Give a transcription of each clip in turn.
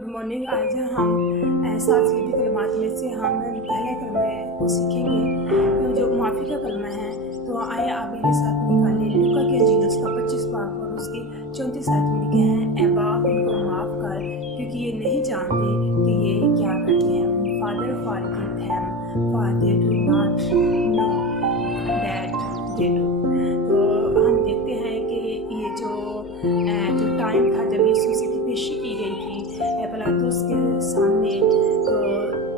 Good morning. आज हम 7 सलीबी कलमात में से हम पहले कलमे को सीखेंगे जो माफ़ी का कलमा है। तो आए आप मेरे साथ निकालें लूका के इंजील उसका 25 बाब और उसके 34 आयत में लिखे हैं, ऐ बाप इनको माफ़ कर क्योंकि ये नहीं जानते कि ये क्या करते हैं। Father forgive them for they do not know that they do. तो हम देखते हैं कि ये जो टाइम था जब यीशु मसीह की पेशी की गई थी पिलातुस के सामने, तो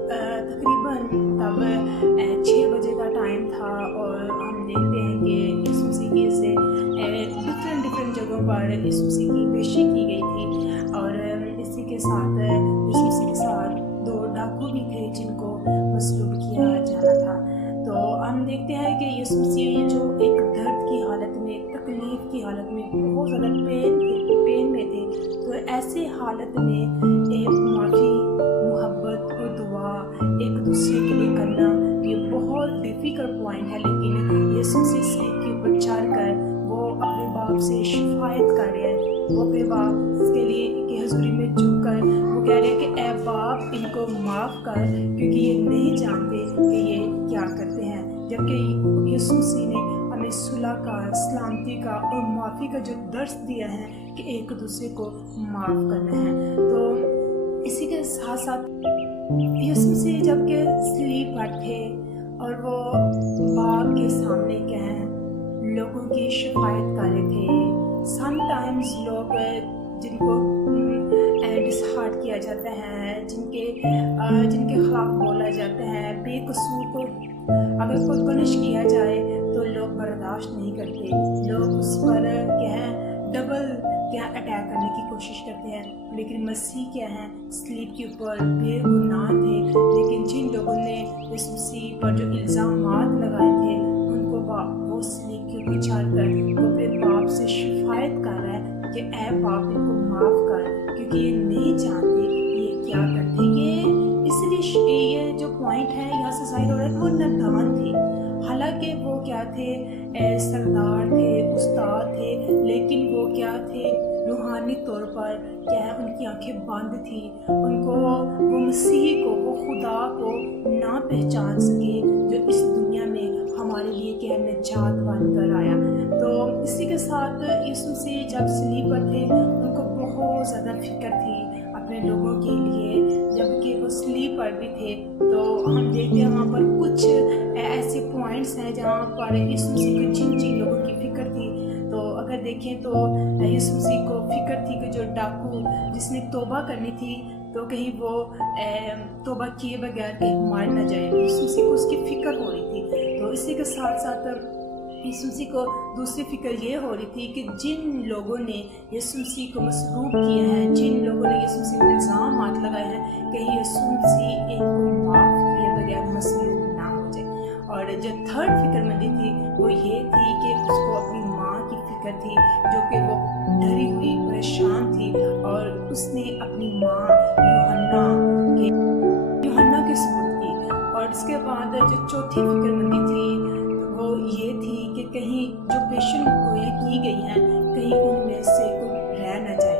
तकरीबन तब 6 बजे का टाइम था और हम देखते हैं कि यीशु मसीह की से डिफरेंट जगहों पर यीशु मसीह की पेशी की गई थी। और इसी के साथ यीशु मसीह के साथ 2 डाकू भी थे जिनको मसलूब किया जाना था। तो हम देखते हैं कि यीशु मसीह जो एक दर्द की हालत में, तकलीफ की हालत में, बहुत ज़्यादा पेन में थे। तो ऐसे हालत में एक माफ़ी, मोहब्बत और दुआ एक दूसरे के लिए करना ये बहुत डिफ़िकल्ट पॉइंट है, लेकिन यीशु मसीह सलीब के ऊपर चढ़ कर वो अपने बाप से शिफायत कर रहे हैं। वो अपने बाप के लिए की हज़ूरी में झुक कर वो कह रहे हैं कि ऐ बाप इनको माफ़ कर क्योंकि ये नहीं जानते कि ये क्या करते हैं। जबकि यीशु मसीह ने हमें सुलह का, सलामती का और माफ़ी का जो दर्स दिया है कि एक दूसरे को माफ़ करना है। तो इसी के साथ साथ यीशु मसीह जबकि सलीब पर थे और वो बाप के सामने क्या है लोगों की शिकायत कर रहे थे। समटाइम्स लोग जिनको डिसहार्ट किया जाता है, जिनके खिलाफ बोला जाता है, बेकसूर को अगर कोई पनिश किया जाए तो लोग बर्दाश्त नहीं करते, लोग उस पर क्या है डबल अटैक करने की कोशिश करते हैं। लेकिन मसीह क्या है सलीब के ऊपर बेगुनाह थे, लेकिन जिन लोगों ने यीशु मसीह पर जो इल्ज़ामात लगाए थे उनको वो सलीब के ऊपर चढ़कर वो अपने बाप से शिफायत कर रहा है कि ऐ बाप इनको माफ़ कर क्योंकि ये नहीं जानते ये क्या करते। ये इसलिए ये जो पॉइंट है यहाँ से जाहिर हो रहा है कि वो नादान थे। हालांकि वो क्या थे सरदार थे, उस्ताद थे, लेकिन वो क्या थे रूहानी तौर पर क्या है उनकी आंखें बंद थी। उनको वो मसीह को, वो खुदा को ना पहचान सके जो इस दुनिया में हमारे लिए क्या निजात बनकर आया। तो इसी के साथ यीशु मसीह जब सलीब पर थे उनको बहुत ज़्यादा फिक्र थी अपने लोगों के लिए। जबकि वो सलीब पर भी थे तो हम देखते हैं वहाँ पर कुछ ऐसे पॉइंट्स हैं जहाँ पर यीशु मसीह को जिन लोगों की फिक्र थी। तो अगर देखें तो यीशु मसीह को फिक्र थी कि जो डाकू जिसने तौबा करनी थी तो कहीं वो तौबा किए बगैर कहीं मार न जाए, यीशु मसीह को उसकी फिक्र हो रही थी। तो इसी के साथ साथ यीशु मसीह को दूसरी फिक्र ये हो रही थी कि जिन लोगों ने यीशु मसीह को मसलूब किया है, जिन लोगों ने यीशु मसीह पर इल्ज़ाम हाथ लगाए हैं कि यीशु मसीह इनको माफ़ किए बगैर मसलूब ना हो जाए। और जो थर्ड फिक्रमंदी थी वो ये थी कि उसको अपनी माँ की फिक्र थी जो कि वो डरी हुई परेशान थी और उसने अपनी माँ यूहन्ना के सुपुर्द की। और इसके बाद जो चौथी फिक्रमंदी थी वो ये थी कि कहीं जो पेशेंट गोया की गई हैं कहीं उनमें से कोई रह न जाए।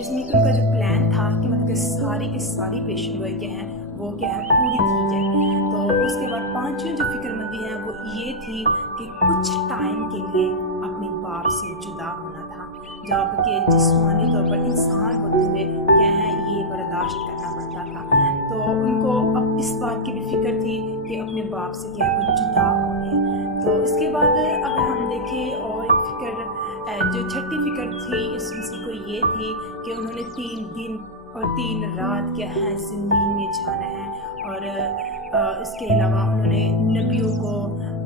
इसमें उनका जो प्लान था कि मतलब कि सारी की सारी पेशेंट गोया क्या हैं वो क्या है पूरी की जाए। तो उसके बाद पांचवी जो फिक्रमंदी है वो ये थी कि कुछ टाइम के लिए अपने बाप से जुदा होना था, जब कि जिस्मानी तौर पर इंसान होते हुए क्या है ये बर्दाश्त करना पड़ता था। तो उनको अब इस बात की भी फिक्र थी कि अपने बाप से क्या है वो जुदा हो गए। तो इसके बाद अगर हम देखें और एक फिक्र जो छठी फिक्र थी यीशु मसीह को ये थी कि उन्होंने 3 दिन और 3 रात क्या है ज़मीन में जाना है। और इसके अलावा उन्होंने नबियों को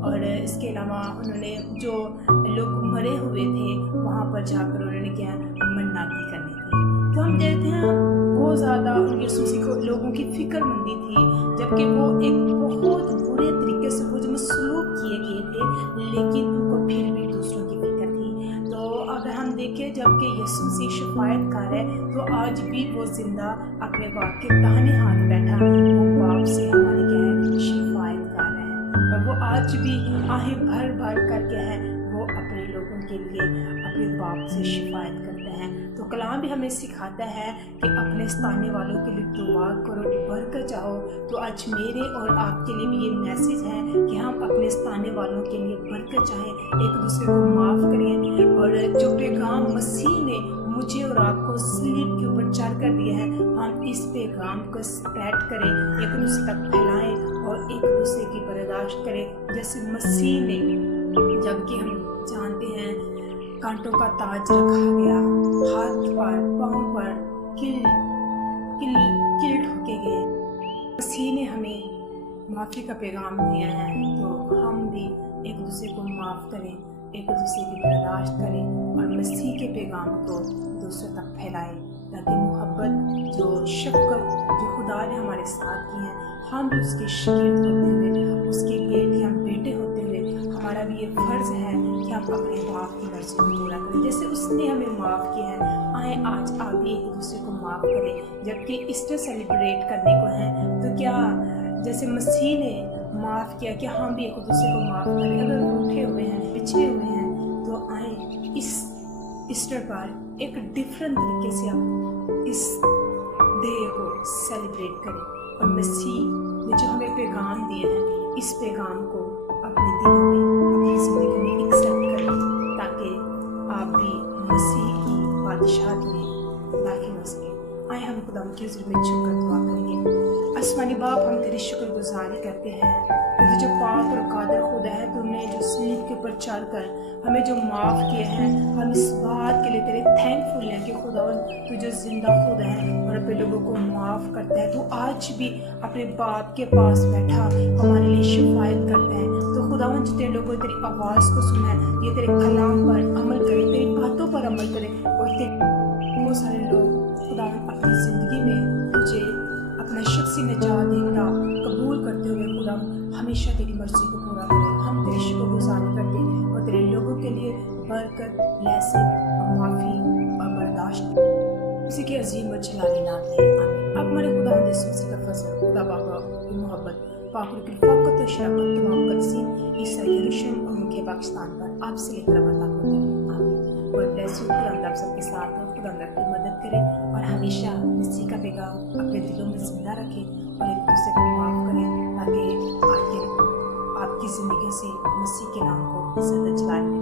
और इसके अलावा उन्होंने जो लोग मरे हुए थे वहाँ पर जाकर उन्होंने क्या मन्नतें करनी थी। तो हम देखते हैं बहुत ज़्यादा यीशु मसीह को लोगों की फिक्रमंदी थी, जबकि वो एक बहुत बुरे तरीके से वो जो मसलूब किए गए थे लेकिन उनको फिर भी दूसरों की फिक्र थी। तो अगर हम देखें जबकि यीशु मसीह शिफायत कर है तो आज भी वो जिंदा अपने बाप के दाहिने हाथ बैठा वो बाप से हमारे क्या है शिफायत कर रहे हैं। और वो आज भी आहें भर भर कर क्या है वो अपने लोगों के लिए अपने बाप से शिफायत करते हैं। हैं। तो कलाम भी हमें सिखाता है कि अपने सताने वालों के लिए दुआ करो, बरकत चाहो। तो आज मेरे और आपके लिए भी ये मैसेज है कि हम अपने सताने वालों के लिए बरकत चाहें, एक दूसरे को माफ़ करें, और जो पैगाम मसीह ने मुझे और आपको स्लीप के ऊपर चढ़ कर दिया है, हम इस पैगाम को स्प्रेड करें, एक दूसरे तक फैलाएं और एक दूसरे की बर्दाश्त करें जैसे मसीह ने। जबकि हम जानते हैं कांटों का ताज रखा गया, हाथ पर पाँव पर किल ठोके गए, मसीह ने हमें माफ़ी का पैगाम दिया है। तो हम भी एक दूसरे को माफ़ करें, एक दूसरे की बर्दाश्त करें और मसीह के पैगाम को दूसरों तक फैलाएं, ताकि मोहब्बत जो शफ़क़त जो खुदा ने हमारे साथ की है, हम भी उसके शागिर्द होते हुए, उसके बेटे हम बेटे होते हुए, हमारा भी ये फ़र्ज़ है कि हम अपने बाप की मर्ज़ी को पूरा करें जैसे उसने हमें माफ़ किया है। आए आज आप भी एक दूसरे को माफ़ करें। जबकि ईस्टर सेलिब्रेट करने को है, तो क्या जैसे मसीह ने माफ़ किया, कि हम भी एक दूसरे को माफ़ करें। अगर रूठे हुए हैं, पिछड़े हुए हैं, तो आए इस ईस्टर पर एक डिफरेंट तरीके से हम इस डे को सेलिब्रेट करें और मसीह ने जो हमें पैगाम दिए हैं, इस पैगाम को अपने दिलों में, अपनी ज़िंदगी में एक्सेप्ट करें, ताकि आप भी मसीह की बादशाहत में दाखिल हो सकें। आए हम खुदा के हुज़ूर में शुक्र दुआ करेंगे। आसमानी बाप, हम तेरी शुक्रगुजारी करते हैं कि जो पाक और कादिर खुदा है, तुमने जो सलीब के ऊपर चढ़कर हमें जो माफ़ किया है, हम इस बात के लिए तेरे थैंकफुल हैं कि खुदावन तू जो जिंदा खुदा है और अपने लोगों को माफ़ करता है। तू आज भी अपने बाप के पास बैठा हमारे लिए शिफायत करता है। तो खुदावन जो तेरे लोगों ने तेरी आवाज़ को सुना है, ये तेरे कलाम पर अमल करे, तेरी बातों पर अमल करे, और बहुत सारे लोग खुदावन अपनी ज़िंदगी में तुझे अपना शख्सी निजात देता कबूल करते हुए खुदावन हमेशा तेरी मर्जी को पूरा करें। हम तेरी शुक्रगुजारी करते हैं और तेरे लोगों के लिए बरकत, ब्लेसिंग और माफ़ी और बर्दाश्त उसी के अजीम और जलाली नाम में आमीन। अब हमारे खुदा यीशु का फजल, खुदा बाबा की मोहब्बत, पाक की फ़क़त और शफ़क़त तमाम कदीम ईसा यरूशलेम और मुल्क पाकिस्तान पर आपसे लेकर अब तक होते हैं। आमीन। और ब्लेस यू, खुदा आप सबके साथ हो, खुदा आपकी मदद करे और हमेशा मसीह का पैगाम अपने दिलों में जिंदा रखें और एक दूसरे को माफ़ करें, ताकि आपकी ज़िंदगी से मसीह के नाम को इज़्ज़त दिलाएं।